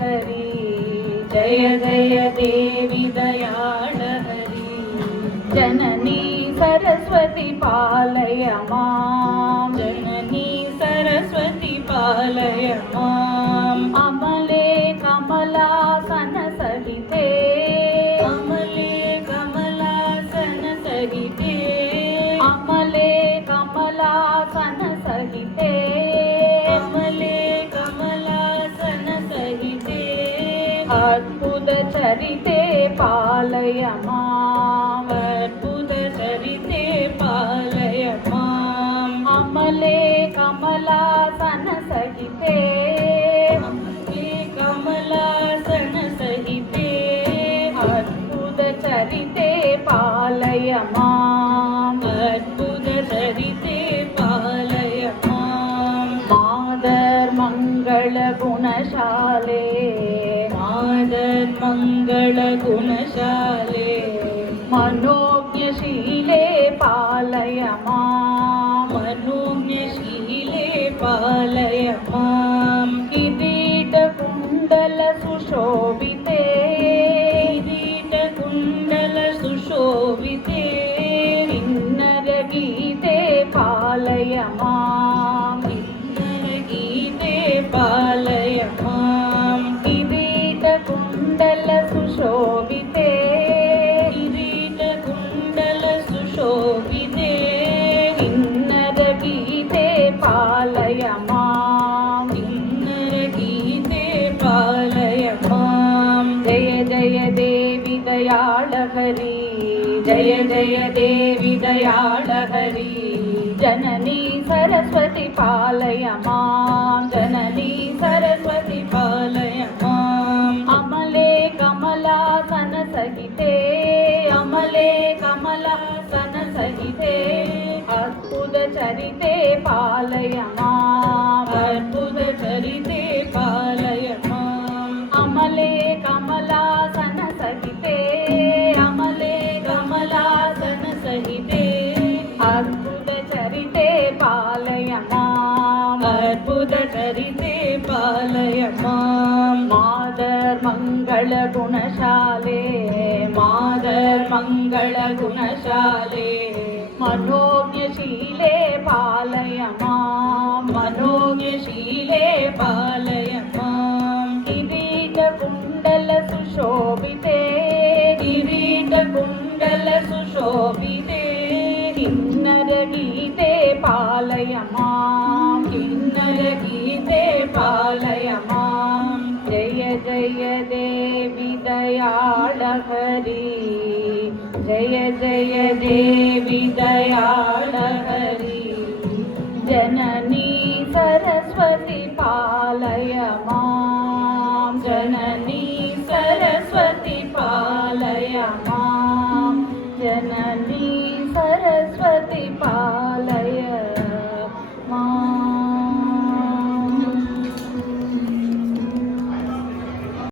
हरि जय जय देवी दयाळ हरि जननी सरस्वती पालय मां जननी सरस्वती पालय मां अमले कमलासन सहिते अमले कमलासन सहिते अमले कमलासन सहिते अमले कमलासन सहिते अद्भुत चरिते पालय मां अद्भुत चरिते पालय मां अमले कमलासन सहिते अमले कमलासन सहिते अद्भुत चरिते पालय मां अद्भुत चरिते पालय मां मादर मंगल गुणशाले मादर मंगल गुणशाले मनोज्ञशीले पालय मां मनोज्ञशीले पालय मां किरीटकुण्डल सुशोभिते किरीटकुण्डल सुशोभिते किन्नर गीते पालय मां किन्नर गीते पालय मां किरीटकुण्डल सुशोभिते किरीटकुण्डल सुशोभिते किन्नर गीते पालय मां किन्नर गीते पालय मां जय जय देवी दयाळ हरि जय जय देवी दयाळ हरि जननी सरस्वती पालय मां जननी सरस्वती पालय मां अमले कमलासन सहिते अमले कमलासन सहिते अद्भुत चरिते पालय मां अद्भुत चरिते पालय मां अमले कमलासन सहिते अमले कमलासन सहिते अद्भुत चरिते पालय मां अद्भुत चरिते पालय मां मादर मंगल गुणशाले मादर मंगल गुणशाले मनोज्ञशीले पालय मां मनोज्ञशीले पालय मां किरीटकुण्डल सुशोभिते किरीटकुण्डल सुशोभिते किन्नर गीते पालय मां किन्नर गीते पालय मां जय जय देवी दयाळ हरि जय जय देवी